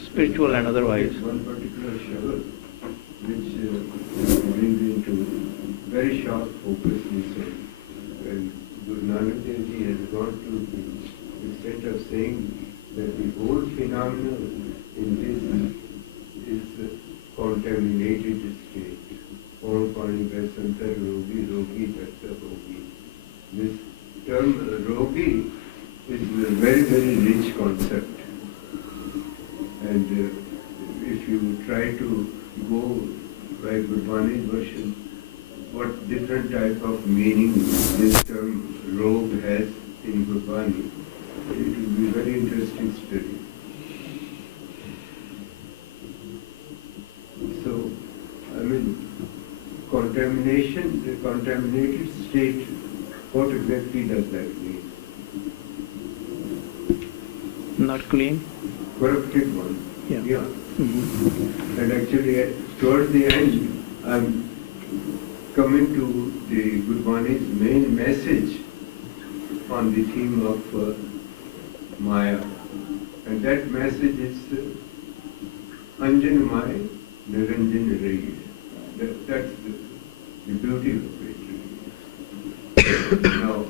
spiritual and otherwise. One particular shovel which brings into very sharp focus this when Guru Nanak Dev Ji has gone to the extent of saying that the whole phenomenon in this is contaminated state. Kaun pani ka santar rogi, rogi tatta rogi. This term rogi is a very, very rich concept. And if you try to go by Gurdwara's version, what different type of meaning this term rogue has in Gurdwara, it will be very interesting study. So, I mean, contamination, the contaminated state, what exactly does that mean? Not clean? Corrupted one. Yeah. Yeah. Mm-hmm. And actually, towards the end, I'm coming to the Gurdwara's main message on the theme of Maya. And that message is Anjan Maya, Niranjan Rai. That's the beauty of it. Now,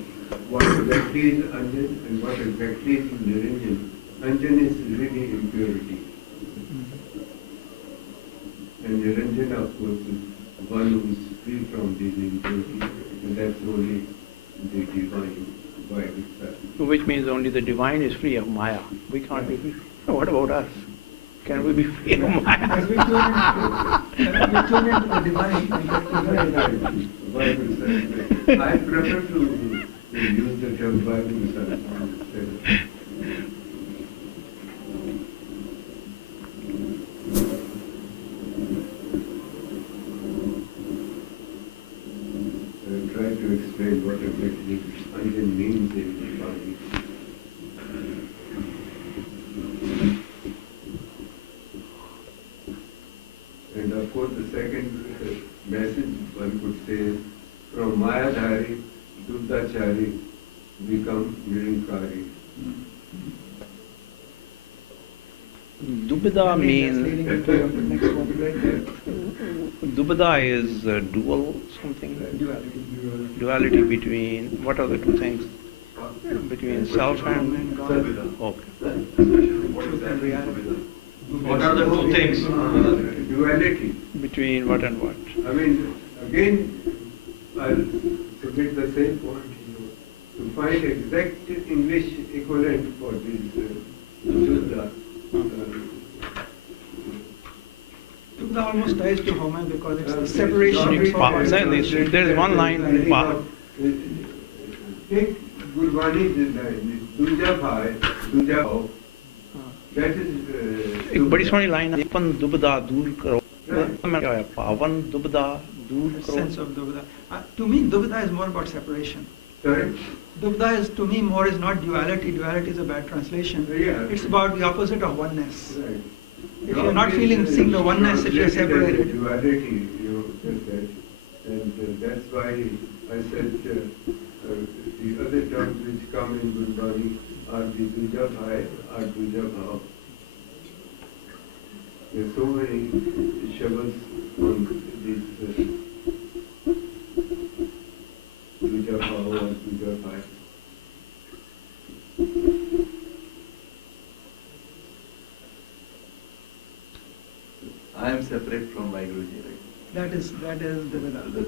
what exactly is Anjan and what exactly is Niranjan? Anjan is really impurity. And Niranjan, of course, is one who is free from these impurities, and that's only the divine by itself. Which means only the divine is free of Maya. We can't be free. What about us? Can we be free of Maya? As we tune into the divine, Bible says, I prefer to use the term Bible says. Try to explain what exactly Anjan means in Pali. And of course the second message one could say is from Mayadhari, Durdachari, become Nirinkari. Dubida means, leading into the next one, right there. Dubida is dual something? Duality. Duality between, what are the two things? Between self and God. Okay. Truth and reality. What are the two things? Duality. Between what and what? I mean, again, I'll submit the same point to find exact English equivalent for this Shuddha. Shuddha almost ties to Homa because it's the separation from There is one line. Take Gurdwara's line, Duja Bhai, Duja Bhau. That is. एक बड़ी सोहनी line है अपन दुबदा दूर करो मैं क्या है पावन दुबदा दूर करो sense of Dubda. To me, Dubda is more about separation. Correct? Dubda is, to me, more is not duality. Duality is a bad translation. Yeah. It's about the opposite of oneness. Right. If you're not feeling, seeing the oneness, if you're separated. Duality, you just said. And that's why I said the other terms which come in Gurdwara are the Duja Bhai or Duja Bhav. There are so many shabas on this Duja Bhav or Duja Bhai. I am separate from my Guruji, right? That is Dubda. The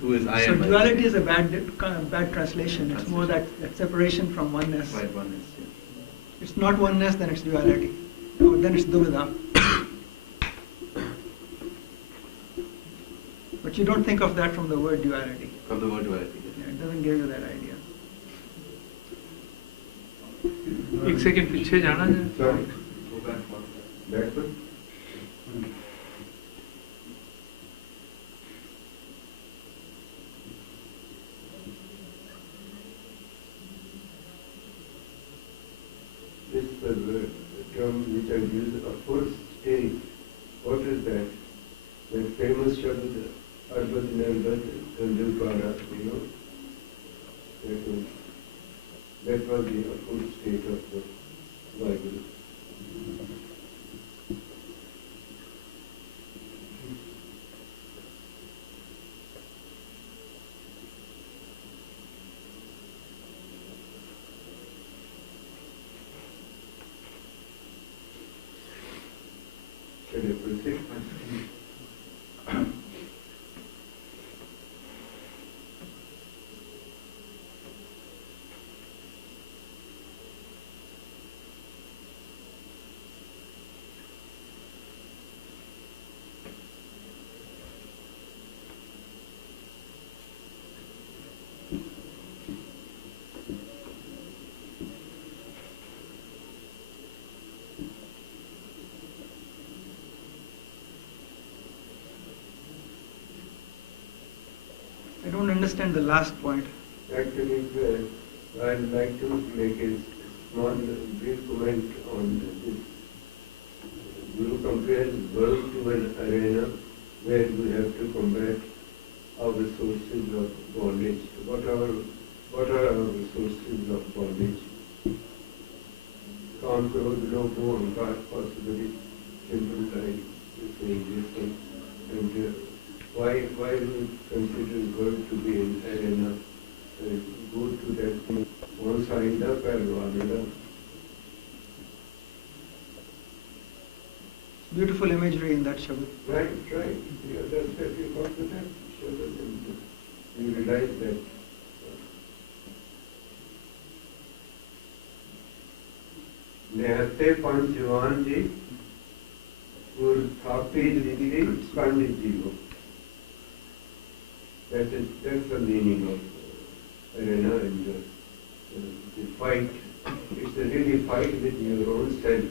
two is I So am. duality is a bad translation. It's more that separation from oneness. Right, oneness, yeah. It's not oneness, then it's duality. Or then it's Dubda. But you don't think of that from the word duality. From the word duality. Yeah, it doesn't give you that idea. एक second पीछे जाना है Sorry, Go back one. that one? This term which I use, of course, state. What is that? That famous Shabad, Arbad Narbad, Gurdwara, you know? That was the full state of the Bible. Shall I proceed? I don't understand the last point. Actually, I'd like to make a small brief comment on this. Guru compares world to an arena where we have to combat our sources of bondage. What are our sources of bondage? काम क्रोध लोभ मोह अहंकार, possibly simple like saying this one. And why we consider God to be an arena? Go to that one side up and one another. Beautiful imagery in that Shabad. Right. Yeah, that's what you got to that. You realize that. Nehate Panchvan ji, Ur Thapi Jiti Pandit Jivo. That's the meaning of arena and the fight. It's a really fight with your own self.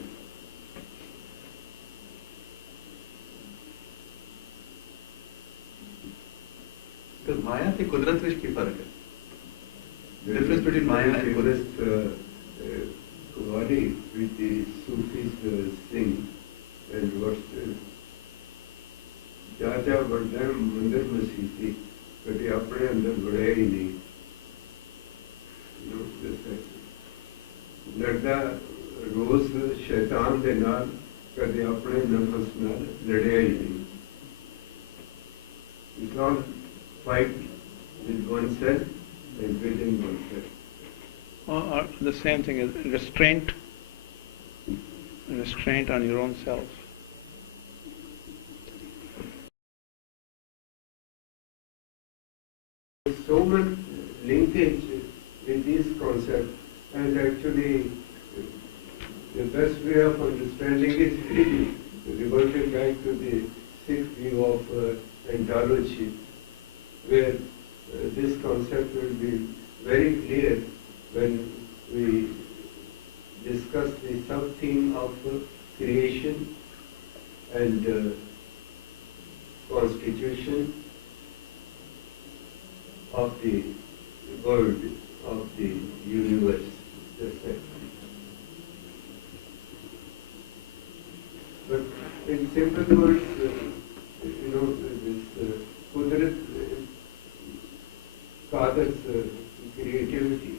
Because Maya and Kudrat में क्या फर्क है? Difference between Maya and Kudrat. Kohli, which the Sufis sing, and what's Jaja Bandham Mandar Masiti, but the upper and the Badaini. Lada Rose Shaitan de Nal, but the upper and the Masnal, Ladaini. It's all fight with oneself and within oneself. Or the same thing is restraint on your own self. So much linkage with this concept, and actually the best way of understanding is really reverting back to the Sikh view of anthology, where this concept will be very clear when we discuss the sub-theme of creation and constitution of the world, of the universe. Just that. But in simple words, this Kudrat fathers creativity.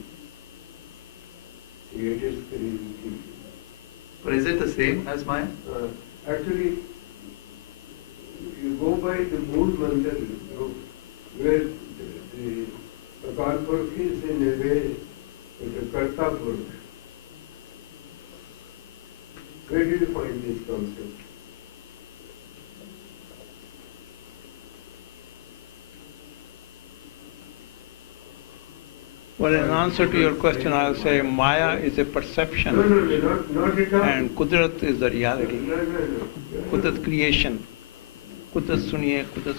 Creators creativity. But is it the same as Maya? Actually, you go by the mood mantra, where the Akal Purkh is in a way the Karta Purkh. Where do you find this concept? Well, in answer to your question, I'll say Maya is a perception. No, not at all. And Kudrat is the reality. No. Kudrat creation. Kudrat suniye, Kudrat.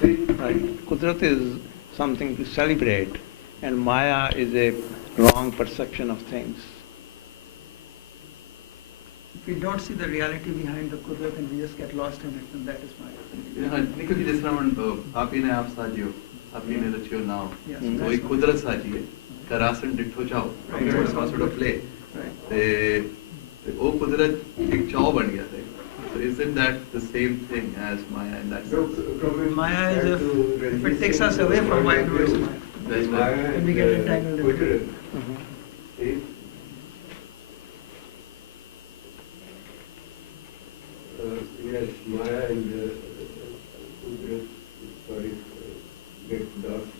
See, Right. Kudrat is something to celebrate, and Maya is a wrong perception of things. If we don't see the reality behind the Kudrat and we just get lost in it, then that is Maya. Nikhil ji जिस तरह आप ही ने आप साजी हो, आप ही ने रची हो नाव, Yes, तो वही that's कुदरत साजी है, करासन डिठो चाओ, Right. some sort of play, right. ते वो कुदरत एक चाव बन गया था. So isn't that the same thing as Maya in that so sense? Maya is if it takes us away from Maya, it's Maya. That's Maya right. And we get entangled in it. Kudrat. Mhm. See? Yes, Maya and Kudrat, sorry, get lost.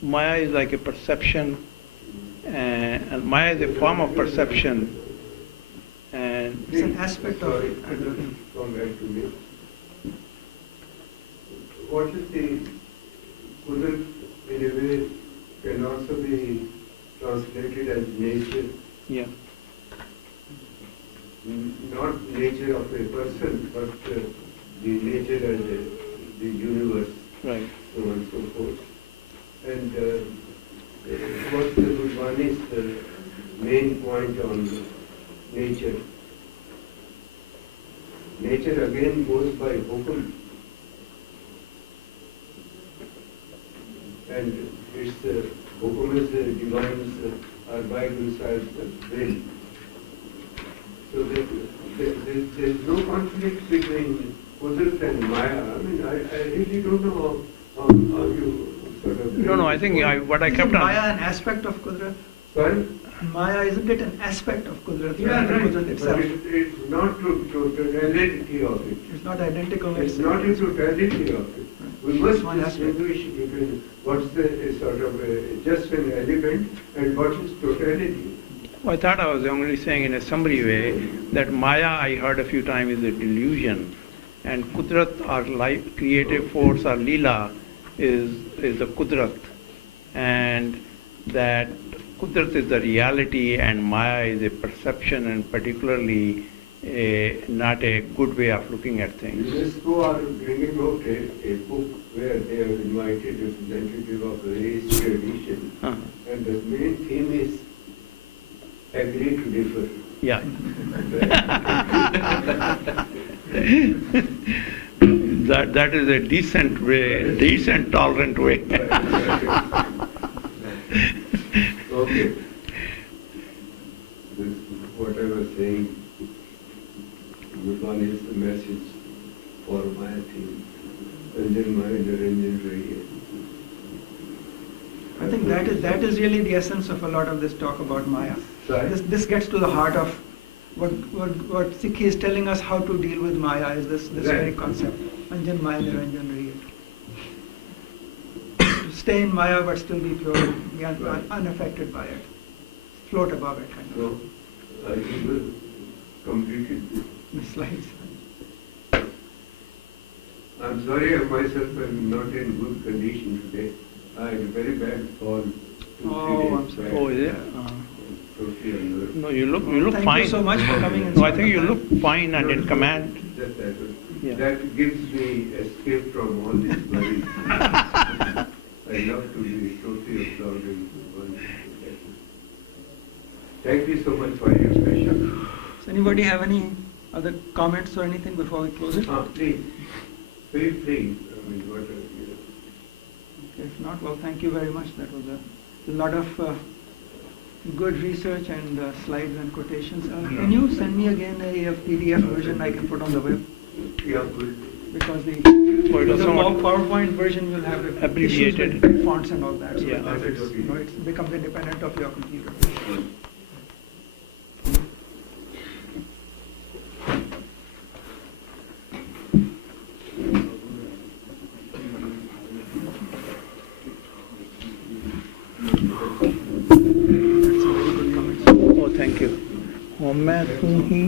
Maya is like a perception, and Maya is a form of perception. And It's an aspect of Sorry, it. come back to me. What is the Kudrat in a way can also be translated as nature, yeah, not nature of a person, but the nature and the universe, right. so on and so forth. And what's the Gurdwara's main point on nature? Nature again goes by hukum, and its hukum is divines are by themselves will. So there's no conflict between Kudrat and Maya. I mean, I really don't know how you sort of... No, I think what I kept Isn't on. Maya an aspect of Kudrat? Sorry? Maya, isn't it an aspect of Kudrat? Yeah, rather than right. Kudrat But itself. it's not totality of it. It's not identical. It's not a totality of it. We must One aspect. distinguish between what's the sort of just an element and what is totality. Well, I thought I was only saying in a summary way that Maya, I heard a few times, is a delusion, and Kudrat, or life, creative force, or Leela, is the Kudrat, and that Kudrat is the reality, and Maya is a perception, and particularly not a good way of looking at things. UNESCO are bringing out a book where they have invited representative of various tradition, and the main theme is agree to differ. Yeah. that is a decent way, decent, tolerant way. Okay. This, what I was saying, good one is the message for my team. Ranjan Mahendra, Ranjan Rai. I think that is really the essence of a lot of this talk about Maya. Sorry? This gets to the heart of what Sikh is telling us how to deal with Maya is this very concept. Anjan Maya Niranjan Riya. To stay in Maya but still be pure, be unaffected by it. Float above it, kind of. So, I think we completed this. The slides. I'm sorry I myself am not in good condition today. I had a very bad fall 2-3 Oh, I'm days sorry. back. Oh, is it? Totally unnerved. No, you look Thank fine. you so much for coming. No, I think you look fine and in command. Just that. Yeah. That gives me escape from all this worry. I love to be totally absorbed in one. Thank you so much for your patience. Does anybody have any other comments or anything before we close it? Please, feel free. I mean, what If not, well, thank you very much. That was a lot of good research and slides and quotations. Can you send me again a PDF version I can put on the web? yeah, good. Because the Oh, it was somewhat PowerPoint version will have abbreviated. issues with fonts and all that. So Yeah. that it becomes independent of your computer. Oh, thank you. Oh, मैं तू ही